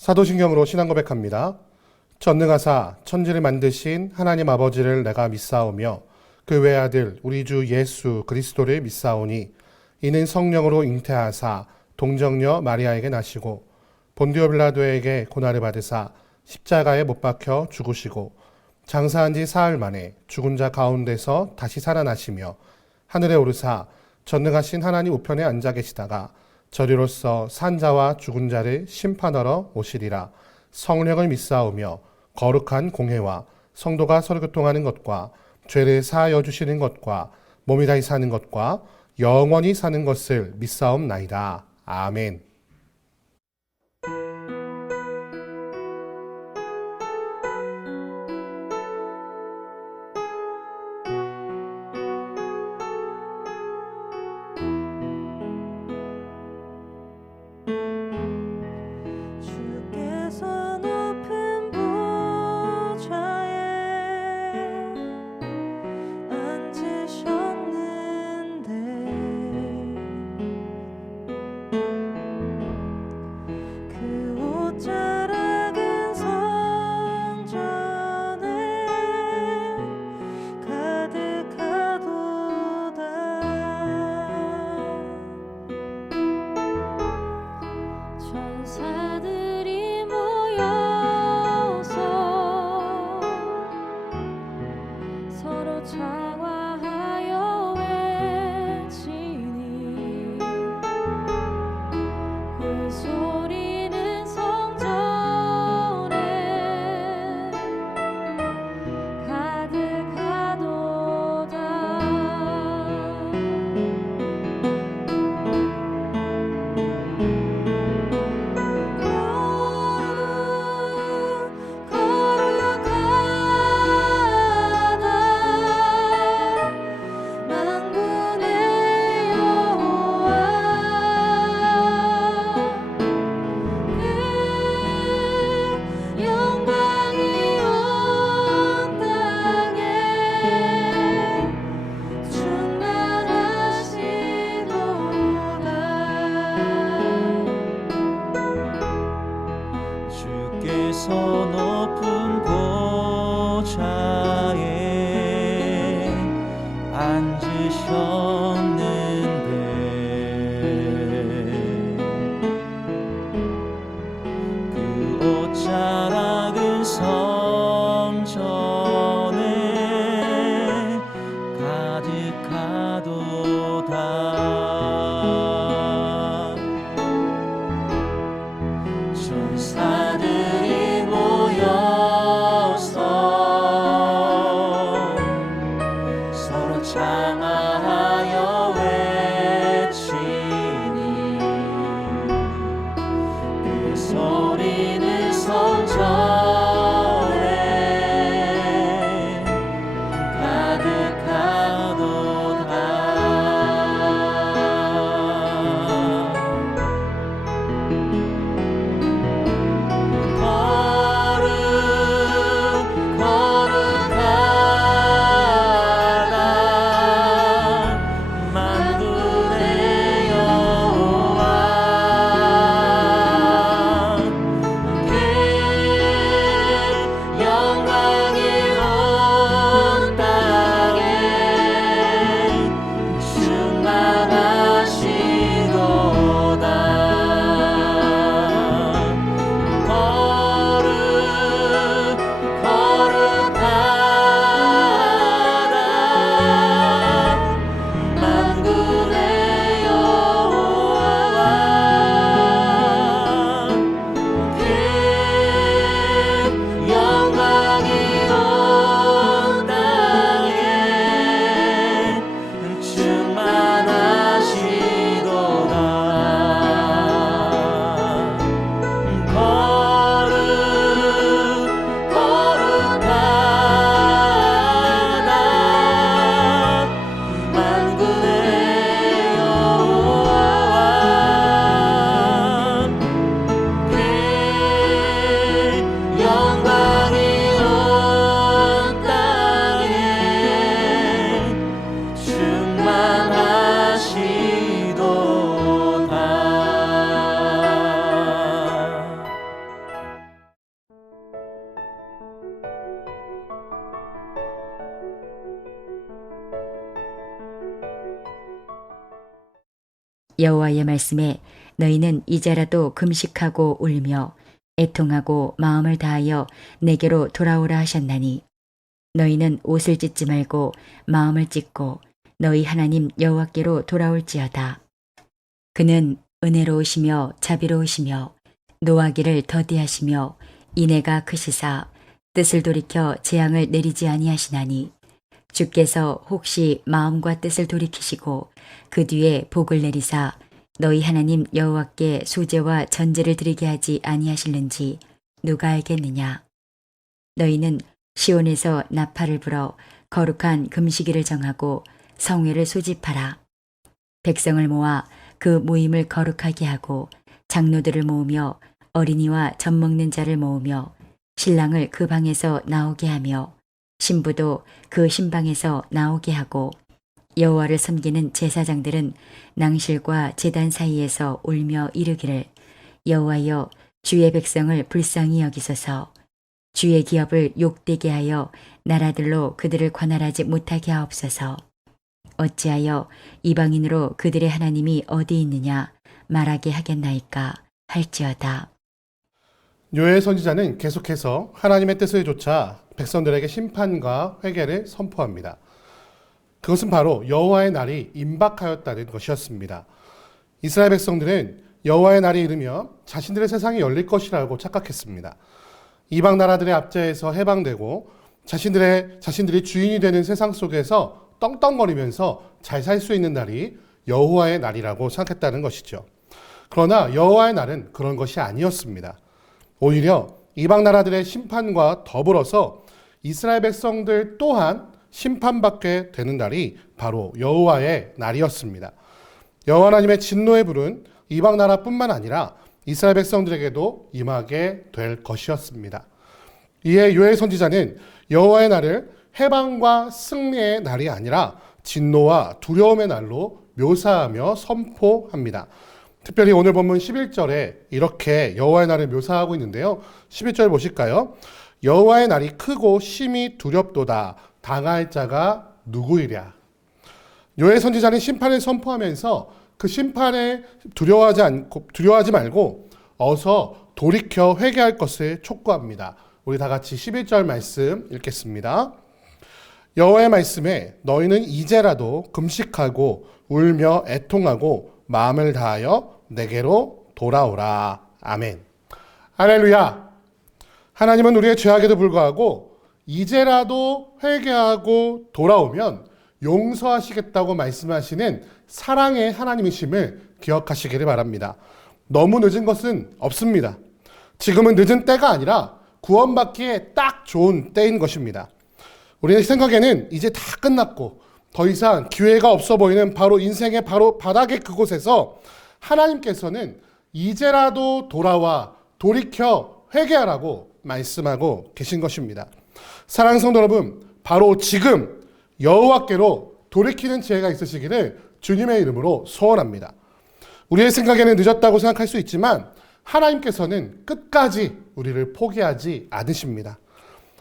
사도신경으로 신앙 고백합니다. 전능하사 천지를 만드신 하나님 아버지를 내가 믿사오며 그 외아들 우리 주 예수 그리스도를 믿사오니 이는 성령으로 잉태하사 동정녀 마리아에게 나시고 본디오 빌라도에게 고난을 받으사 십자가에 못 박혀 죽으시고 장사한 지 사흘 만에 죽은 자 가운데서 다시 살아나시며 하늘에 오르사 전능하신 하나님 우편에 앉아 계시다가 저리로서 산자와 죽은 자를 심판하러 오시리라. 성령을 믿사오며 거룩한 공회와 성도가 서로 교통하는 것과 죄를 사하여 주시는 것과 몸이 다시 사는 것과 영원히 사는 것을 믿사옵나이다. 아멘. 주께서 높은 보좌에 앉으셨는데 그 옷자락은 성전에 가득하도다. 천사들이 모여서 서로 장화하여 외치니 그 소리는 성전에 가득하도다. 만군의 여호와 그 영광이 온 땅에 충만하시도다. 주께서 높은 보좌에 앉으셨는데 그 옷자락은 성전에 가득하도다. 천사들이 모여 여호와의 말씀에 너희는 이제라도 금식하고 울며 애통하고 마음을 다하여 내게로 돌아오라 하셨나니 너희는 옷을 찢지 말고 마음을 찢고 너희 하나님 여호와께로 돌아올지어다. 그는 은혜로우시며 자비로우시며 노하기를 더디하시며 인애가 크시사 뜻을 돌이켜 재앙을 내리지 아니하시나니 주께서 혹시 마음과 뜻을 돌이키시고 그 뒤에 복을 내리사 너희 하나님 여호와께 수제와 전제를 드리게 하지 아니하실는지 누가 알겠느냐. 너희는 시온에서 나팔을 불어 거룩한 금식일을 정하고 성회를 소집하라. 백성을 모아 그 모임을 거룩하게 하고 장로들을 모으며 어린이와 젖 먹는 자를 모으며 신랑을 그 방에서 나오게 하며 신부도 그 신방에서 나오게 하고 여호와를 섬기는 제사장들은 낭실과 제단 사이에서 울며 이르기를 여호와여 주의 백성을 불쌍히 여기소서 주의 기업을 욕되게 하여 나라들로 그들을 관할하지 못하게 하옵소서. 어찌하여 이방인으로 그들의 하나님이 어디 있느냐 말하게 하겠나이까 할지어다. 요엘 선지자는 계속해서 하나님의 뜻을 좇아 백성들에게 심판과 회개를 선포합니다. 그것은 바로 여호와의 날이 임박하였다는 것이었습니다. 이스라엘 백성들은 여호와의 날이 이르면 자신들의 세상이 열릴 것이라고 착각했습니다. 이방 나라들의 압제에서 해방되고 자신들이 주인이 되는 세상 속에서 떵떵거리면서 잘 살 수 있는 날이 여호와의 날이라고 생각했다는 것이죠. 그러나 여호와의 날은 그런 것이 아니었습니다. 오히려 이방 나라들의 심판과 더불어서 이스라엘 백성들 또한 심판받게 되는 날이 바로 여호와의 날이었습니다. 여호와 하나님의 진노의 불은 이방 나라뿐만 아니라 이스라엘 백성들에게도 임하게 될 것이었습니다. 이에 요엘 선지자는 여호와의 날을 해방과 승리의 날이 아니라 진노와 두려움의 날로 묘사하며 선포합니다. 특별히 오늘 본문 11절에 이렇게 여호와의 날을 묘사하고 있는데요. 11절 보실까요? 여호와의 날이 크고 심히 두렵도다. 당할 자가 누구이랴. 요엘 선지자는 심판을 선포하면서 그 심판에 두려워하지 말고 어서 돌이켜 회개할 것을 촉구합니다. 우리 다 같이 11절 말씀 읽겠습니다. 여호와의 말씀에 너희는 이제라도 금식하고 울며 애통하고 마음을 다하여 내게로 돌아오라. 아멘. 할렐루야. 하나님은 우리의 죄악에도 불구하고 이제라도 회개하고 돌아오면 용서하시겠다고 말씀하시는 사랑의 하나님이심을 기억하시기를 바랍니다. 너무 늦은 것은 없습니다. 지금은 늦은 때가 아니라 구원받기에 딱 좋은 때인 것입니다. 우리의 생각에는 이제 다 끝났고 더 이상 기회가 없어 보이는 바로 인생의 바로 바닥의 그곳에서 하나님께서는 이제라도 돌아와 돌이켜 회개하라고 말씀하고 계신 것입니다. 사랑하는 성도 여러분, 바로 지금 여호와께로 돌이키는 지혜가 있으시기를 주님의 이름으로 소원합니다. 우리의 생각에는 늦었다고 생각할 수 있지만 하나님께서는 끝까지 우리를 포기하지 않으십니다.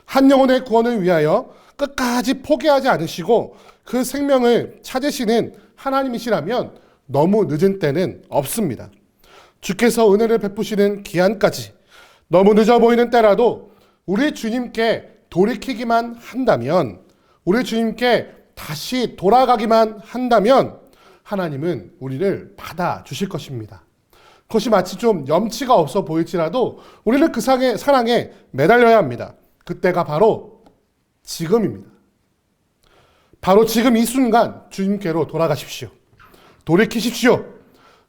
한 영혼의 구원을 위하여 끝까지 포기하지 않으시고 그 생명을 찾으시는 하나님이시라면 너무 늦은 때는 없습니다. 주께서 은혜를 베푸시는 기한까지 너무 늦어 보이는 때라도 우리 주님께 돌이키기만 한다면, 우리 주님께 다시 돌아가기만 한다면 하나님은 우리를 받아주실 것입니다. 그것이 마치 좀 염치가 없어 보일지라도 우리는 그 사랑에 매달려야 합니다. 그때가 바로 지금입니다. 바로 지금 이 순간 주님께로 돌아가십시오. 돌이키십시오.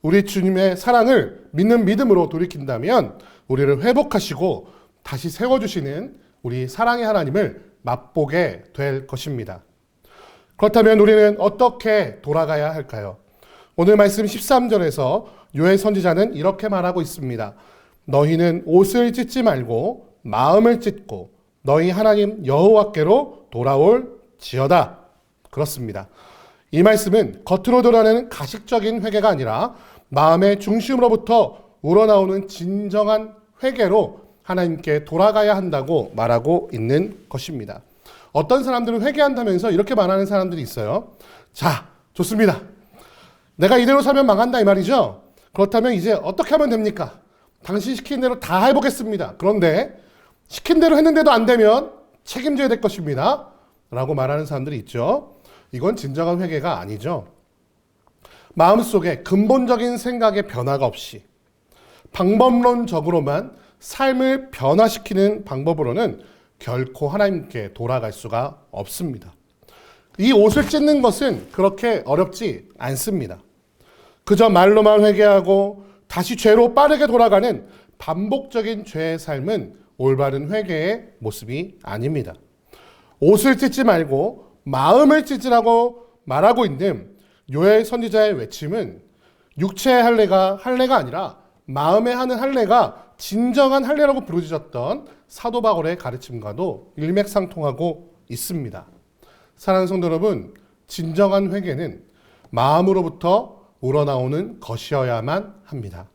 우리 주님의 사랑을 믿는 믿음으로 돌이킨다면 우리를 회복하시고 다시 세워주시는 우리 사랑의 하나님을 맛보게 될 것입니다. 그렇다면 우리는 어떻게 돌아가야 할까요? 오늘 말씀 13절에서 요엘 선지자는 이렇게 말하고 있습니다. 너희는 옷을 찢지 말고 마음을 찢고 너희 하나님 여호와께로 돌아올지어다. 그렇습니다. 이 말씀은 겉으로 드러내는 가식적인 회개가 아니라 마음의 중심으로부터 우러나오는 진정한 회개로 하나님께 돌아가야 한다고 말하고 있는 것입니다. 어떤 사람들은 회개한다면서 이렇게 말하는 사람들이 있어요. 자, 좋습니다. 내가 이대로 살면 망한다 이 말이죠. 그렇다면 이제 어떻게 하면 됩니까? 당신 시킨 대로 다 해보겠습니다. 그런데 시킨 대로 했는데도 안 되면 책임져야 될 것입니다. 라고 말하는 사람들이 있죠. 이건 진정한 회개가 아니죠. 마음속에 근본적인 생각의 변화가 없이 방법론적으로만 삶을 변화시키는 방법으로는 결코 하나님께 돌아갈 수가 없습니다. 이 옷을 찢는 것은 그렇게 어렵지 않습니다. 그저 말로만 회개하고 다시 죄로 빠르게 돌아가는 반복적인 죄의 삶은 올바른 회개의 모습이 아닙니다. 옷을 찢지 말고 마음을 찢으라고 말하고 있는 요엘 선지자의 외침은 육체의 할례가 아니라 마음에 하는 할례가 진정한 할례라고 부르짖었던 사도 바울의 가르침과도 일맥상통하고 있습니다. 사랑하는 성도 여러분, 진정한 회개는 마음으로부터 우러나오는 것이어야만 합니다.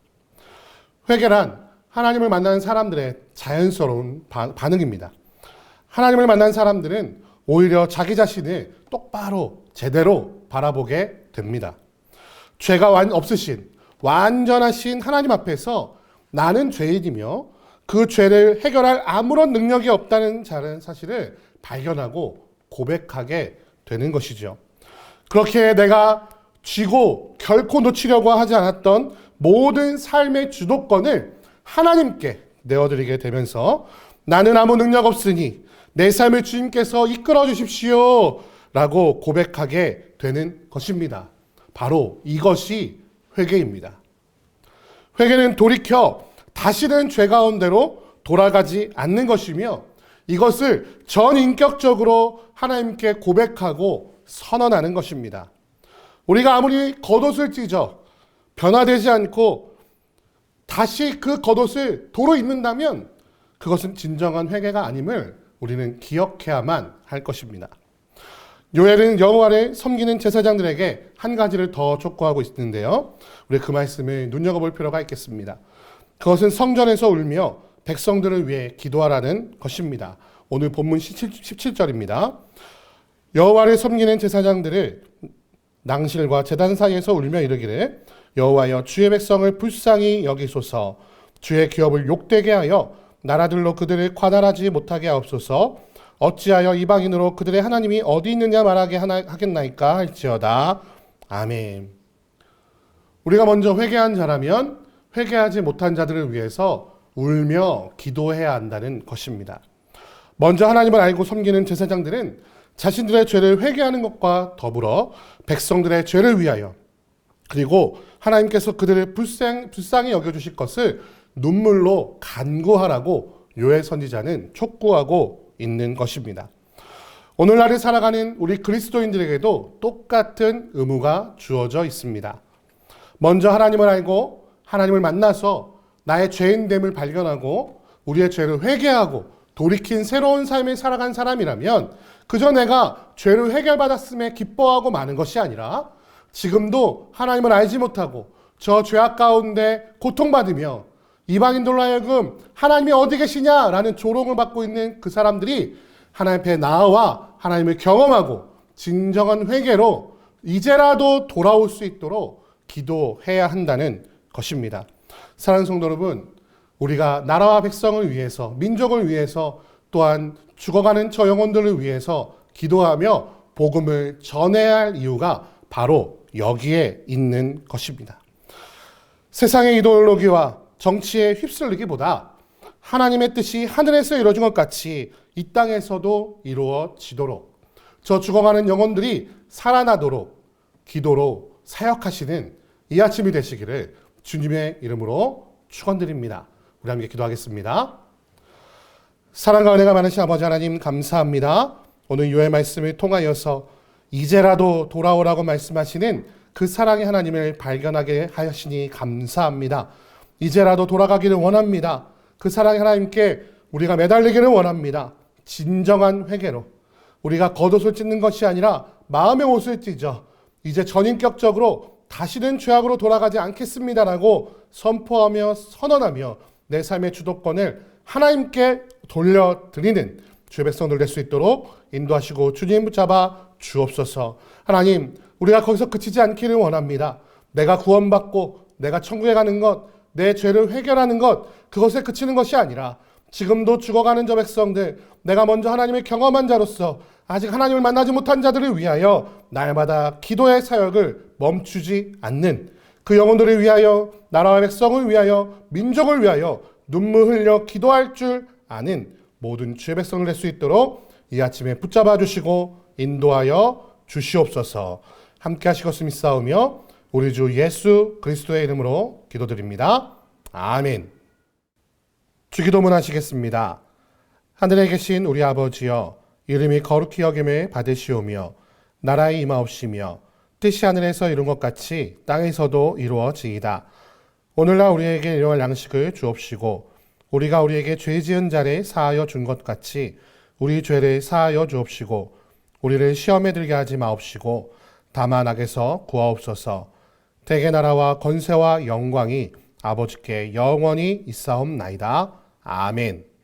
회개란 하나님을 만나는 사람들의 자연스러운 반응입니다. 하나님을 만난 사람들은 오히려 자기 자신을 똑바로 제대로 바라보게 됩니다. 죄가 없으신 완전하신 하나님 앞에서 나는 죄인이며 그 죄를 해결할 아무런 능력이 없다는 사실을 발견하고 고백하게 되는 것이죠. 그렇게 내가 쥐고 결코 놓치려고 하지 않았던 모든 삶의 주도권을 하나님께 내어드리게 되면서 나는 아무 능력 없으니 내 삶을 주님께서 이끌어 주십시오 라고 고백하게 되는 것입니다. 바로 이것이 회개입니다. 회개는 돌이켜 다시는 죄 가운데로 돌아가지 않는 것이며 이것을 전인격적으로 하나님께 고백하고 선언하는 것입니다. 우리가 아무리 겉옷을 찢어 변화되지 않고 다시 그 겉옷을 도로 입는다면 그것은 진정한 회개가 아님을 우리는 기억해야만 할 것입니다. 요엘은 여호와를 섬기는 제사장들에게 한 가지를 더 촉구하고 있는데요. 우리 그 말씀을 눈여겨볼 필요가 있겠습니다. 그것은 성전에서 울며 백성들을 위해 기도하라는 것입니다. 오늘 본문 17절입니다. 여호와를 섬기는 제사장들을 낭실과 제단 사이에서 울며 이르기를 여호와여 주의 백성을 불쌍히 여기소서 주의 기업을 욕되게 하여 나라들로 그들을 관할하지 못하게 하옵소서 어찌하여 이방인으로 그들의 하나님이 어디 있느냐 말하게 하겠나이까 할지어다. 아멘. 우리가 먼저 회개한 자라면 회개하지 못한 자들을 위해서 울며 기도해야 한다는 것입니다. 먼저 하나님을 알고 섬기는 제사장들은 자신들의 죄를 회개하는 것과 더불어 백성들의 죄를 위하여 그리고 하나님께서 그들을 불쌍히 여겨주실 것을 눈물로 간구하라고 요엘 선지자는 촉구하고 있는 것입니다. 오늘날을 살아가는 우리 그리스도인들에게도 똑같은 의무가 주어져 있습니다. 먼저 하나님을 알고 하나님을 만나서 나의 죄인됨을 발견하고 우리의 죄를 회개하고 돌이킨 새로운 삶을 살아간 사람이라면 그저 내가 죄를 해결받았음에 기뻐하고 마는 것이 아니라 지금도 하나님을 알지 못하고 저 죄악 가운데 고통받으며 이방인들로 하여금 하나님이 어디 계시냐라는 조롱을 받고 있는 그 사람들이 하나님 앞에 나와 하나님을 경험하고 진정한 회개로 이제라도 돌아올 수 있도록 기도해야 한다는 것입니다. 사랑하는 성도 여러분, 우리가 나라와 백성을 위해서, 민족을 위해서, 또한 죽어가는 저 영혼들을 위해서 기도하며 복음을 전해야 할 이유가 바로 여기에 있는 것입니다. 세상의 이데올로기와 정치에 휩쓸리기보다 하나님의 뜻이 하늘에서 이루어진 것 같이 이 땅에서도 이루어지도록 저 죽어가는 영혼들이 살아나도록 기도로 사역하시는 이 아침이 되시기를 주님의 이름으로 축원드립니다. 우리 함께 기도하겠습니다. 사랑과 은혜가 많으신 아버지 하나님 감사합니다. 오늘 요의 말씀을 통하여서 이제라도 돌아오라고 말씀하시는 그 사랑의 하나님을 발견하게 하시니 감사합니다. 이제라도 돌아가기를 원합니다. 그 사랑의 하나님께 우리가 매달리기를 원합니다. 진정한 회개로 우리가 겉옷을 찢는 것이 아니라 마음의 옷을 찢어 이제 전인격적으로 다시는 죄악으로 돌아가지 않겠습니다라고 선포하며 선언하며 내 삶의 주도권을 하나님께 돌려드리는 주의 백성들 될 수 있도록 인도하시고 주님 붙잡아 주옵소서. 하나님, 우리가 거기서 그치지 않기를 원합니다. 내가 구원받고 내가 천국에 가는 것, 내 죄를 해결하는 것, 그것에 그치는 것이 아니라 지금도 죽어가는 저 백성들, 내가 먼저 하나님을 경험한 자로서 아직 하나님을 만나지 못한 자들을 위하여 날마다 기도의 사역을 멈추지 않는 그 영혼들을 위하여, 나라와 백성을 위하여, 민족을 위하여 눈물 흘려 기도할 줄 아는 모든 주의 백성을 낼 수 있도록 이 아침에 붙잡아 주시고 인도하여 주시옵소서. 함께 하시겠으니 싸우며 우리 주 예수 그리스도의 이름으로 기도드립니다. 아멘. 주기도문 하시겠습니다. 하늘에 계신 우리 아버지여, 이름이 거룩히 여김을 받으시오며 나라의 임하옵시며 뜻이 하늘에서 이룬 것 같이 땅에서도 이루어지이다. 오늘날 우리에게 일용할 양식을 주옵시고 우리가 우리에게 죄 지은 자를 사하여 준 것 같이 우리 죄를 사하여 주옵시고 우리를 시험에 들게 하지 마옵시고 다만 악에서 구하옵소서. 대개 나라와 권세와 영광이 아버지께 영원히 있사옵나이다. 아멘.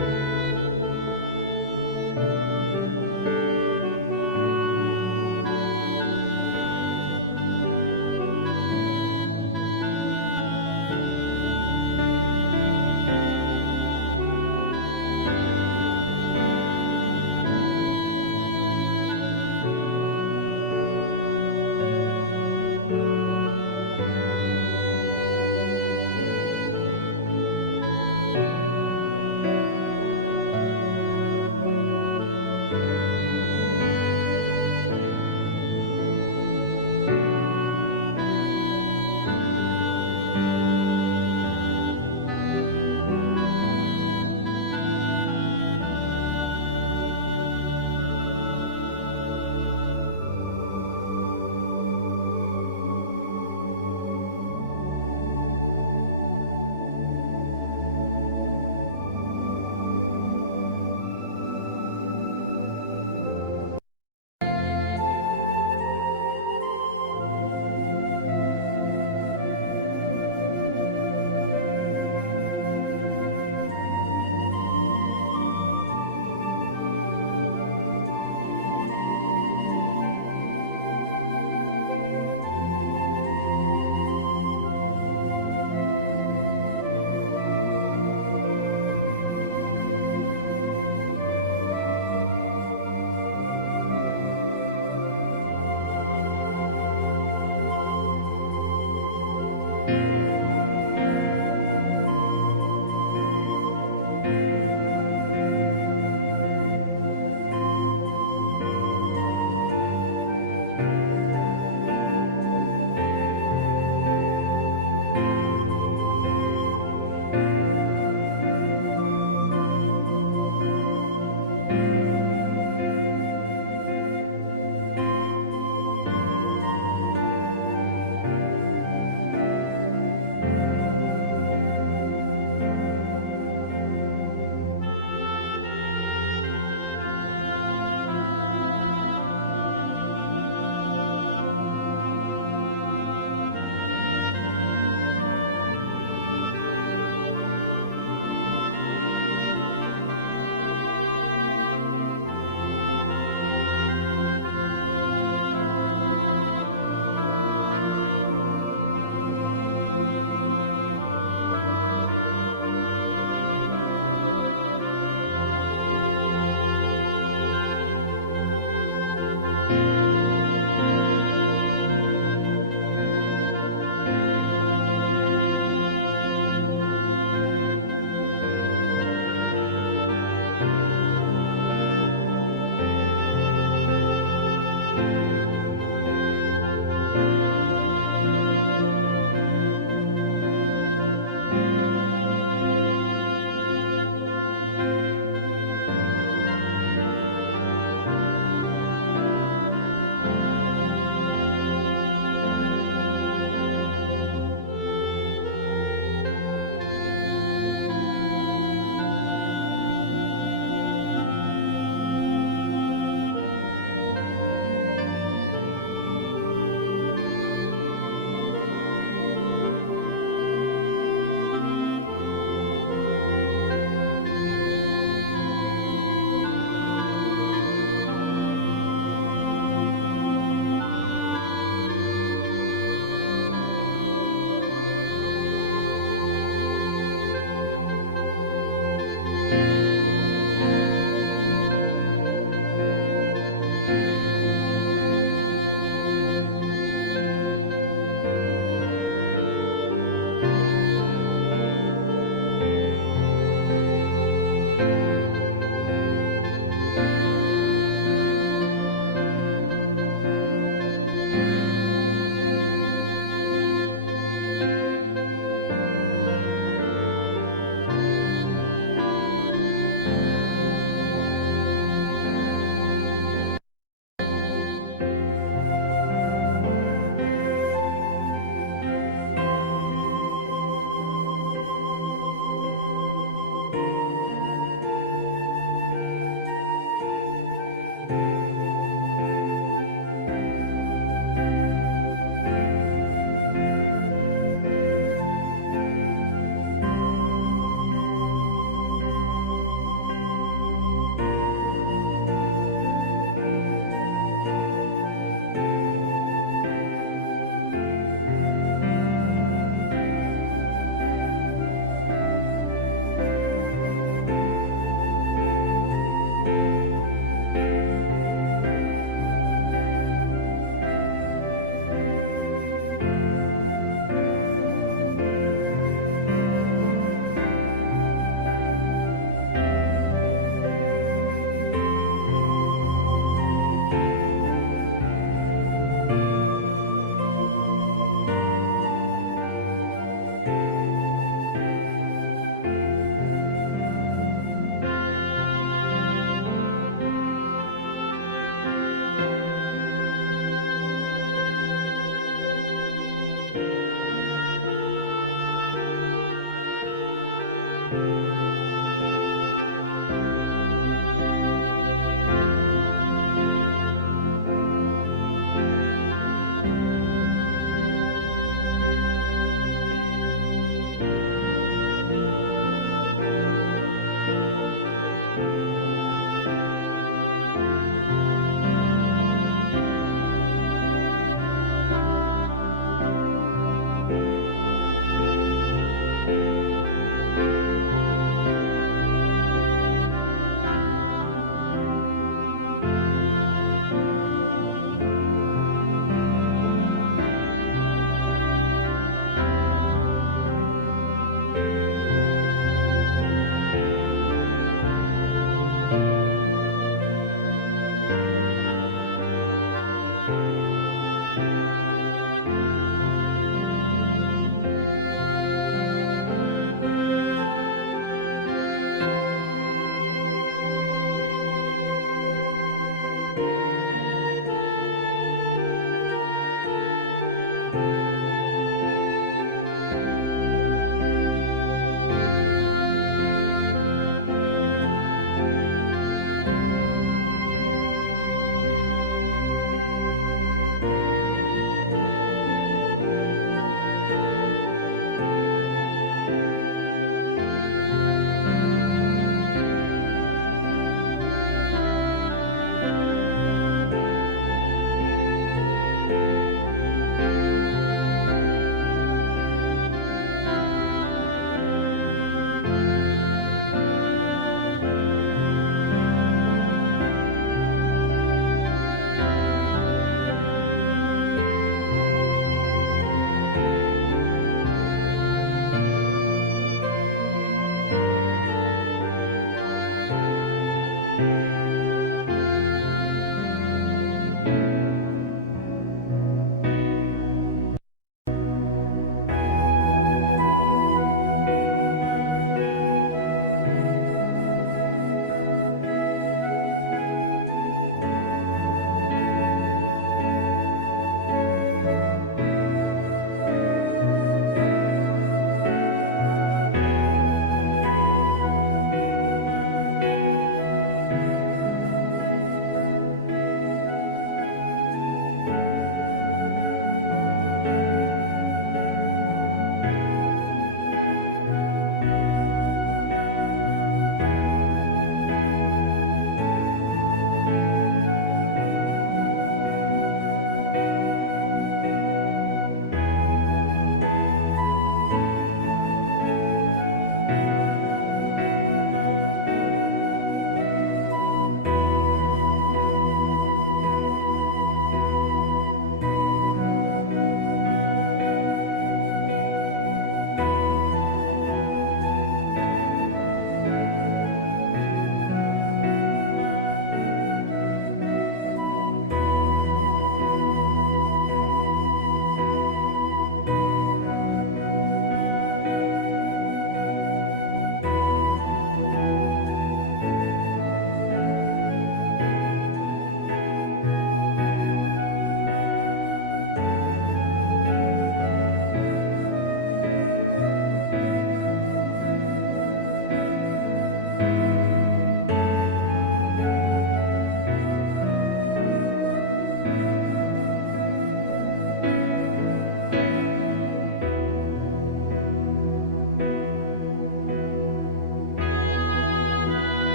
주